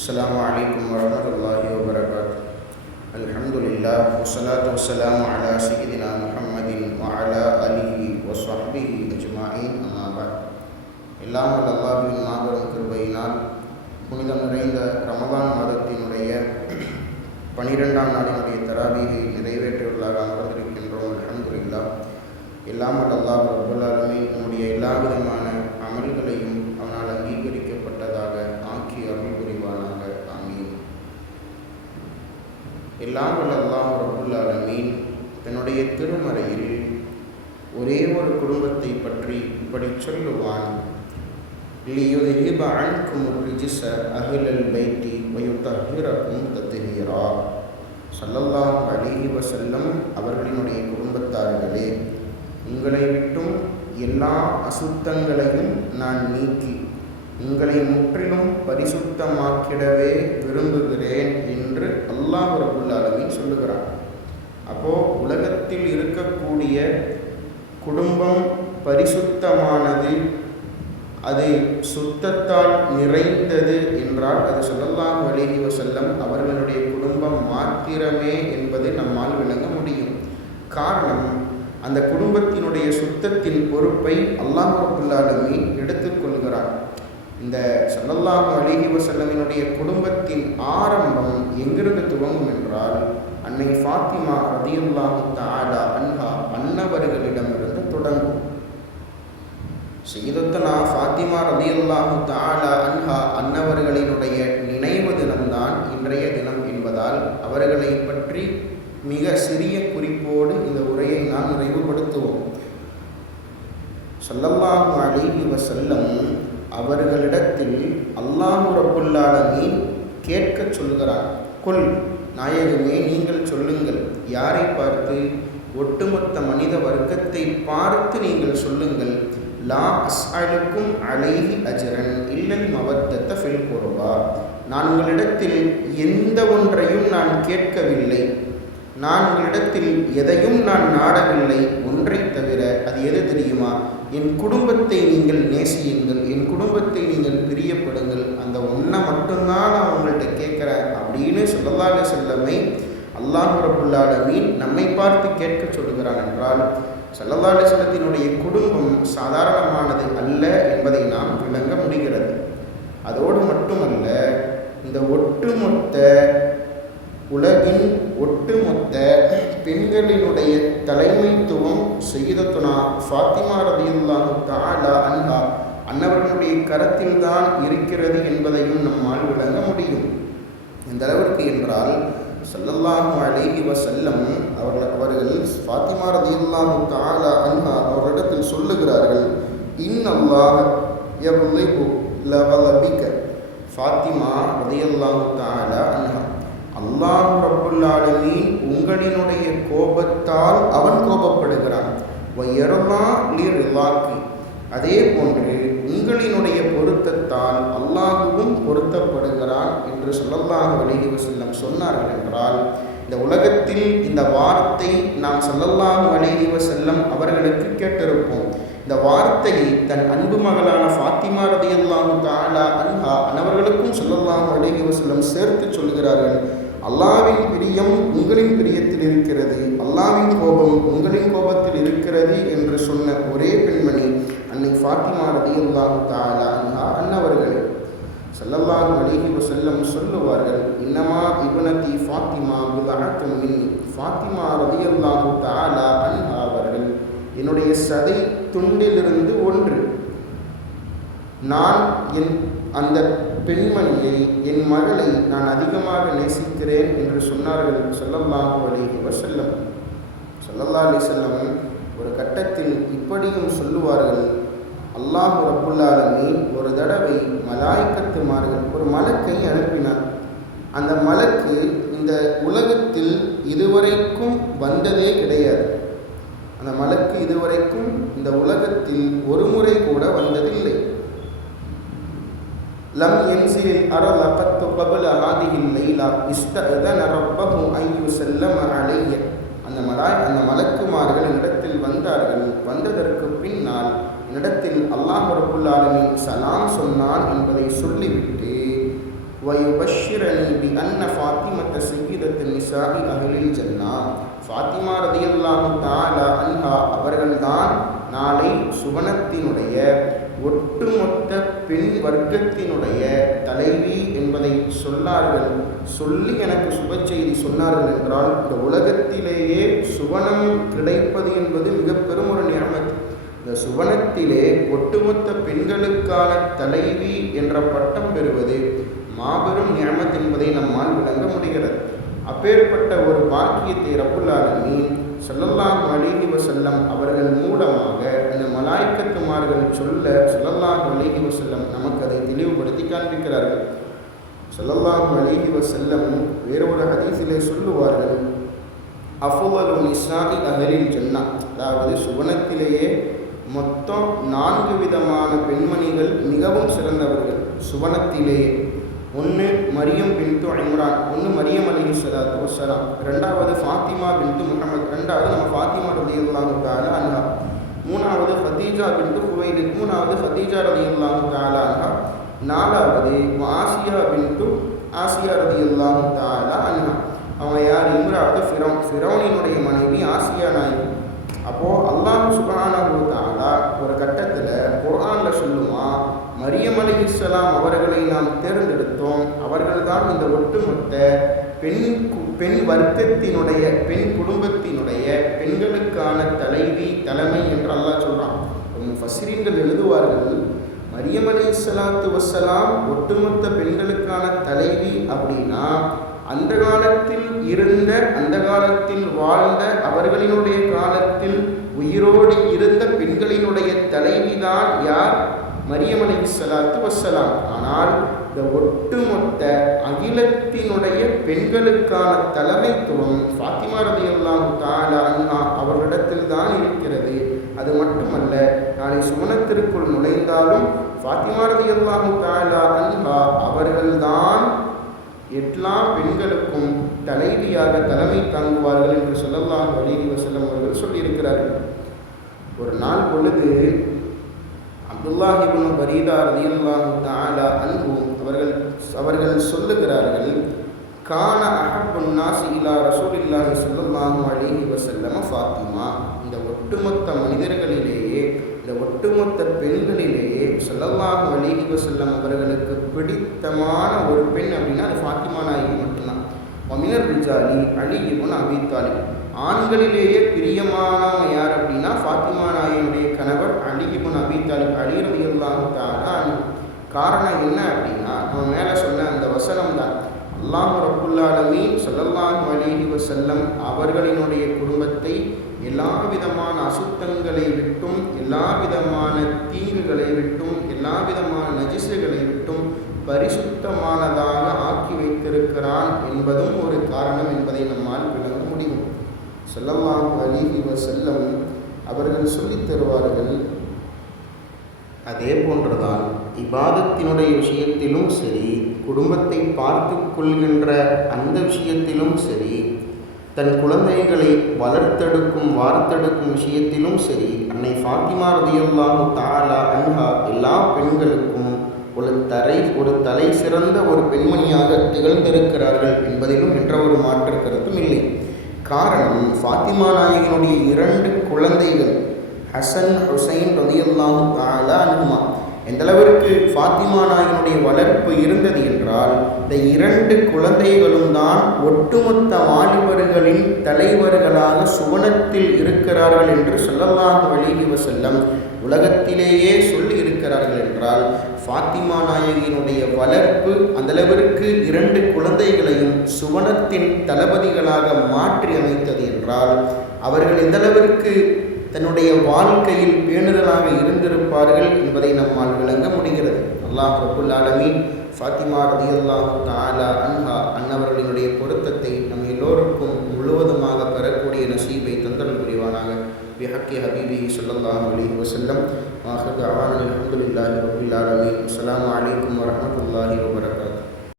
السلام عليكم ورحمة الله وبركاته. الحمد لله والصلاة والسلام على سيدنا محمد وعلى آله وصحبه أجمعين. أما بعد. எல்லாம் வல்ல அல்லாஹ்வின் மாபெரும் கிருபையினால் புனிதம் நிறைந்த ரமதான் மாதத்தினுடைய 12ஆம் நாளினுடைய தராவீகை நிறைவேற்றியுள்ளாக அமர்ந்திருக்கின்றோம். அல்ஹம்துலில்லாஹ். எல்லாம் வல்ல அல்லாஹ் ரப்பல் ஆலமீன் நம்முடைய எல்லா விதமான அமல்களையும் அவனால் அங்கீகரிக்கப்பட்டதாக ஆக்கி அருள் புரிவானாக. ஆமீன். எல்லாம் வல்ல அல்லாஹ் ரப்பல் ஆலமீன் தன்னுடைய திருமறையில் ஒரே ஒரு குடும்பத்தை பற்றி இப்படி சொல்லுவான்: லியுذஹிப அன்கும் الرجس أهل البيت ويطهركم تطهيرا. ஸல்லல்லாஹு அலைஹி வஸல்லம் அவர்களினுடைய குடும்பத்தார்களே, உங்களை விட்டும் எல்லா அசுத்தங்களையும் நான் நீக்கி உங்களை முற்றிலும் பரிசுத்தமாக்கிடவே விரும்புகிறேன் என்று அல்லாஹ் ரப்பல் ஆலமீன் சொல்லுகிறான். அப்போது உலகத்தில் இருக்கக்கூடிய குடும்பம் பரிசுத்தமானது, அது சுத்தத்தால் நிறைந்தது என்றால் அது ஸல்லல்லாஹு அலைஹி வஸல்லம் அவர்களுடைய குடும்பம் மாத்திரமே என்பது நம்மால் விளங்க முடியும். காரணம், அந்த குடும்பத்தினுடைய சுத்தத்தின் பொறுப்பை அல்லாஹ் ரப்பல் ஆலமீன் எடுத்துக்கொள்கிறார். இந்த ஸல்லல்லாஹு அலைஹி வஸல்லமினுடைய குடும்பத்தின் ஆரம்பம் எங்கிருந்து துவங்கும் என்றால், அன்னை ஃபாத்திமா ரலியல்லாஹு தஆலா அன்ஹா அன்னவர்களிடமிருந்து தொடங்கும். சையதத்துனா ஃபாத்திமா ரலியல்லாஹு தஆலா அன்ஹா அன்னவர்களினுடைய நினைவு தினம்தான் இன்றைய தினம் என்பதால் அவர்களை பற்றி மிக சிறிய குறிப்போடு இந்த உரையை நாம் நிறைவுபடுத்துவோம். ஸல்லல்லாஹு அலைஹி வஸல்லம் அவர்களிடத்தில் அல்லாஹ் ரப்பல் ஆலமீன் கேட்கச் சொல்கிறார். குல், நாயகமே நீங்கள் சொல்லுங்கள். யாரை பார்த்து? ஒட்டுமொத்த மனித வர்க்கத்தை பார்த்து நீங்கள் சொல்லுங்கள். லா அஸ்அலுக்கும் அலைஹி அஜ்ரன் இல்லல் மவத்தத ஃபில் குர்பா. நான் உங்களிடத்தில் எந்த ஒன்றையும் நான் கேட்கவில்லை, நான் உங்களிடத்தில் எதையும் நான் நாடவில்லை, ஒன்றை தவிர. அது எது தெரியுமா? என் குடும்பத்தை நீங்கள் நேசியுங்கள், என் குடும்பத்தை நீங்கள் பிரியப்படுங்கள். அந்த ஒன்றை மட்டும்தான் நான் உங்கள்கிட்ட கேட்குறேன் அப்படின்னு ஸல்லல்லாஹு அலைஹி வஸல்லமை அல்லாஹ் ரப்பல் ஆலமீன் நம்மை பார்த்து கேட்க சொல்லுகிறான் என்றால், ஸல்லல்லாஹு அலைஹி வஸல்லத்தினுடைய குடும்பம் சாதாரணமானது அல்ல என்பதை நாம் விளங்க முடிகிறது. அதோடு மட்டுமல்ல, இந்த ஒட்டுமொத்த உலகின் ஒட்டுமொத்த பெண்களினுடைய தலைமைத்துவம் சையதத்துனா ஃபாத்திமா ரலியல்லாஹு தஆலா அன்ஹா அன்னவர்களுடைய கரத்தில் தான் இருக்கிறது என்பதையும் நம்மால் விளங்க முடியும். இந்த அளவிற்கு என்றால் ஸல்லல்லாஹு அலைஹி வஸல்லம் அவர்கள் ஃபாத்திமா ரலியல்லாஹு தஆலா அன்ஹா அவர்களிடத்தில் சொல்லுகிறார்கள்: இன்னல்லாஹ யக்லிபு லகலபிக. ஃபாத்திமா ரலியல்லாஹு தஆலா அன்ஹா, அல்லாஹ் ரப்பல் ஆலமீன் உங்களினுடைய கோபத்தால் அவன் கோபப்படுகிறான். வயர்லா லிரிலாக்கி, அதே போன்று உங்களினுடைய பொருத்தத்தால் அல்லாஹுவும் பொருத்தப்படுகிறான் என்று ஸல்லல்லாஹு அலைஹி வஸல்லம் சொன்னார்கள் என்றால், இந்த உலகத்தில் இந்த வார்த்தை நாம் ஸல்லல்லாஹு அலைஹி வஸல்லம் அவர்களுக்கு கேட்டிருப்போம். இந்த வார்த்தையை தன் அன்பு மகளான ஃபாத்திமா ரலியல்லாஹு தஆலா அன்ஹா அன்னவர்களுக்கும் ஸல்லல்லாஹு அலைஹி வஸல்லம் சேர்த்து சொல்கிறார்கள். அல்லாஹ்வின் பிரியம் உங்களின் பிரியத்தில் இருக்கிறது, அல்லாஹ்வின் கோபம் உங்களின் கோபத்தில் இருக்கிறது என்று சொன்ன ஒரே பெண்மணி அன்னை ஃபாத்திமா ரலியல்லாஹு தஆலா அன்ஹா அன்னவர்களே. ஸல்லல்லாஹு அலைஹி வஸல்லம் சொல்லுவார்கள்: இன்னமா இப்னதி ஃபாத்திமா பிதஅத்தும் மின்னி. ஃபாத்திமா ரலியல்லாஹு தஆலா அன்ஹா அவர்கள் என்னுடைய சதை துண்டிலிருந்து ஒன்று. நான் அந்த பெண்மணியை, என் மகளை நான் அதிகமாக நேசிக்கிறேன் என்று சொன்னார்கள் ஸல்லல்லாஹு அலைஹி வஸல்லம். ஸல்லல்லாஹு அலைஹி வஸல்லம் ஒரு கட்டத்தில் இப்படியும் சொல்லுவார்கள்: அல்லாஹ் ரப்பல் ஆலமீன் ஒரு தடவை மலாயிக்கத்துமார்கள் ஒரு மலக்கை அனுப்பினார். அந்த மலக்கு இந்த உலகத்தில் இதுவரைக்கும் வந்ததே கிடையாது. அந்த மலக்கு இதுவரைக்கும் இந்த உலகத்தில் ஒரு முறை கூட வந்ததில்லை. லம் யன்சில் அரத கத்து கபல ஹாதிஹில் லைலா இஸ்தஅதன ரப்பஹு அன் யுஸல்லம அலைய. அந்த மலக்குமார்கள் இடத்தில் வந்தார்கள். வந்ததற்கு பின்னால் இடத்தில் அல்லாஹ் ரப்புல் ஆலமீன் சலாம் சொன்னான் என்பதை சொல்லிவிட்டு வயுபஷ்ஷிரனி பி அன்ன ஃபாத்திமத்த சய்யிதத்து நிசாஇ அஹ்லில் ஜன்னா. ஃபாத்திமா ரலியல்லாஹு தஆலா அன்ஹா அவர்கள்தான் நாளை சுவனத்தினுடைய ஒட்டுமொத்த பெண் வர்க்கத்தினுடைய தலைவி என்பதை சொன்னார்கள். சொல்லி எனக்கு சுப செய்தி சொன்னார்கள் என்றால், இந்த உலகத்திலேயே சுவனம் கிடைப்பது என்பது மிக பெரும் ஒரு நியமத். இந்த சுவனத்திலே ஒட்டுமொத்த பெண்களுக்கான தலைவி என்ற பட்டம் பெறுவது மாபெரும் நியமத் என்பதை நம்மால் விளங்க முடிகிறது. அப்பேற்பட்ட ஒரு பாக்கியத்தை ரப்புல் ஆலமீன் ஸல்லல்லாஹு அலைஹி வஸல்லம் அவர்கள் மூலமாக இந்த மலாயிக்கத்துமார்கள் சொல்ல ஸல்லல்லாஹு அலைஹி வஸல்லம் நமக்கு அதை தெளிவுபடுத்தி காண்பிக்கிறார்கள். ஸல்லல்லாஹு அலைஹி வஸல்லம் வேறொரு ஹதீஸிலே சொல்லுவார்கள், அஃதலு நிசாஇ அஹ்லில் ஜன்னா, அதாவது சுவனத்திலேயே மொத்தம் 4 விதமான பெண்மணிகள் மிகவும் சிறந்தவர்கள் சுவனத்திலேயே. ஒன்று மரியம் பின்து இம்ரான், ஒன்று மரியம் அலைஹிஸ்ஸலாத்து வஸ்ஸலாம், ரெண்டாவது ஃபாத்திமா பின்து முஹம்மது, ரெண்டாவது நம்ம ஃபாத்திமா ரலியல்லாஹு தஆலா அன்ஹா, மூணாவது ஃபதீஜா பின்து ஹுவைலித், மூணாவது ஃபதீஜா ரலியல்லாஹு தஆலா அன்ஹா, நாலாவது ஆசியா பின்து ஆசியா ரலியல்லாஹு தஆலா அன்ஹா. அவங்க யார்? இம்ராத்து ஃபிரௌனினுடைய மனைவி ஆசியா நாயகி. அப்போது அல்லாஹ் சுப்ஹானஹு வ தஆலா ஒரு கட்டத்தில் குர்ஆனில் சொல்லுவான், மரியம் அலைஹிஸ்ஸலாம் அவர்களை நாம் தேர்ந்தெடுத்தோம், அவர்கள்தான் இந்த ஒட்டுமொத்த பெண் வர்க்கத்தினுடைய பெண் குடும்பத்தினுடைய பெண்களுக்கான தலைமை என்று அல்லாஹ் சொல்கிறான். முஃபஸ்ஸிரீன்கள் எழுதுவார்கள், மரியம் அலைஹிஸ்ஸலாத்து வஸ்ஸலாம் ஒட்டுமொத்த பெண்களுக்கான தலைவி அப்படின்னா அந்த காலத்தில் இருந்த, அந்த காலத்தில் வாழ்ந்த, அவர்களினுடைய காலத்தில் உயிரோடு இருந்த பெண்களினுடைய தலைவிதான் யார்? மரியம் அலைஹிஸ்ஸலாத்து வஸ்ஸலாம். ஆனால் இந்த ஒட்டுமொத்த அகிலத்தினுடைய பெண்களுக்கான தலைமைத்துவம் ஃபாத்திமா ரலியல்லாஹு தஆலா அன்ஹா அவர்களிடத்தில் தான் இருக்கிறது. அது மட்டுமல்ல, நாளை சுவனத்திற்குள் நுழைந்தாலும் ஃபாத்திமா ரலியல்லாஹு தஆலா அன்ஹா அவர்கள்தான் எல்லா பெண்களுக்கும் தலைவியாக தலைமை தாங்குவார்கள் என்று ஸல்லல்லாஹு அலைஹி வஸல்லம் அவர்கள் சொல்லியிருக்கிறார்கள். ஒரு நாள் பொழுது அப்துல்லாஹ் இப்னு பரீதா ரலியல்லாஹு தஆலா அன்ஹு அவர்கள் சொல்லுகிறார்கள், கான அஹப்புன் நாஸி இலா ரசூலில்லாஹி ஸல்லல்லாஹு அலைஹி வஸல்லம் ஃபாத்திமா. இந்த ஒட்டுமொத்த மனிதர்களிலேயே, இந்த ஒட்டுமொத்த பெண்களிலேயே ஸல்லல்லாஹு அலைஹி வஸல்லம் அவர்களுக்கு பிடித்தமான ஒரு பெண் அப்படின்னா அது ஃபாத்திமா நாயகி மட்டும்தான். வமினர் ரிஜாலி அலி இப்னு அபீ தாலிப். ஆண்களிலேயே பிரியமானவங்க யார் அப்படின்னா ஃபாத்திமா நாயகியுடைய கணவர் அலி இப்னு அபீ தாலிப், அலி ரலியல்லாஹு தஆலா அன்ஹு. காரணம் என்ன அப்படின்னா, நம்ம மேலே சொன்ன அந்த வசனம் தான். அல்லாஹ் ரப்புல் ஆலமீன் ஸல்லல்லாஹு அலைஹி வஸல்லம் அவர்களினுடைய குடும்பத்தை எல்லா விதமான அசுத்தங்களை விட்டும், எல்லா விதமான தீங்குகளை விட்டும், எல்லா விதமான நஜிசுகளை விட்டும் பரிசுத்தமானதாக ஆக்கி வைத்திருக்கிறான் என்பதும் ஒரு காரணம் என்பதை நம்மால் விளங்க முடியும். ஸல்லல்லாஹு அலைஹி வஸல்லம் அவர்கள் சொல்லித் தருவார்கள். அதே போன்றுதான் இபாதத்தினுடைய விஷயத்திலும் சரி, குடும்பத்தை பார்த்து கொள்கின்ற அந்த விஷயத்திலும் சரி, தன் குழந்தைகளை வளர்த்தெடுக்கும் வார்த்தெடுக்கும் விஷயத்திலும் சரி, அன்னை ஃபாத்திமா ரலியல்லாஹு தஆலா அன்ஹா எல்லா பெண்களுக்கும் ஒரு தலை சிறந்த ஒரு பெண்மணியாக திகழ்ந்திருக்கிறார்கள் என்பதிலும் என்ற ஒரு மாற்று கருத்தும் இல்லை. காரணம், ஃபாத்திமா நாயகினுடைய 2 குழந்தைகள் ஹசன் ஹுசைன் ரலியல்லாஹு தஆலா அன்ஹுமா, எந்தளவிற்கு ஃபாத்திமா நாயகினுடைய வளர்ப்பு இருந்தது என்றால், இந்த 2 குழந்தைகளும் தான் ஒட்டுமொத்த வாலிபர்களின் தலைவர்களாக சுவனத்தில் இருக்கிறார்கள் என்று ஸல்லல்லாஹு அலைஹி வஸல்லம் உலகத்திலேயே சொல்லி இருக்கிறார்கள் என்றால், ஃபாத்திமா நாயகியினுடைய வளர்ப்பு அந்தளவிற்கு 2 குழந்தைகளையும் சுவனத்தின் தளபதிகளாக மாற்றி அமைத்தது என்றால், அவர்கள் எந்தளவிற்கு தன்னுடைய வாழ்க்கையில் பேணுதலாக இருந்திருப்பார்கள் என்பதை நம்மால் விளங்க முடிகிறது. அல்லாஹ் ரப்புல் ஆலமீன் ஃபாத்திமா ரலியல்லாஹு தஆலா அன்ஹா அன்னவர்களினுடைய பொருத்தத்தை நம் எல்லோருக்கும் முழுவதுமாக பெறக்கூடிய நசீபை தந்தல் புரிவானாக. பிஹக்கி ஹபீபி ஸல்லல்லாஹு அலைஹி வஸல்லம். ஆஹிரு தஅவானா அல்ஹம்துலில்லாஹி ரப்பில் ஆலமீன். அஸ்ஸலாமு அலைக்கும் வரஹ்மத்துல்லாஹி வபரகாத்துஹு.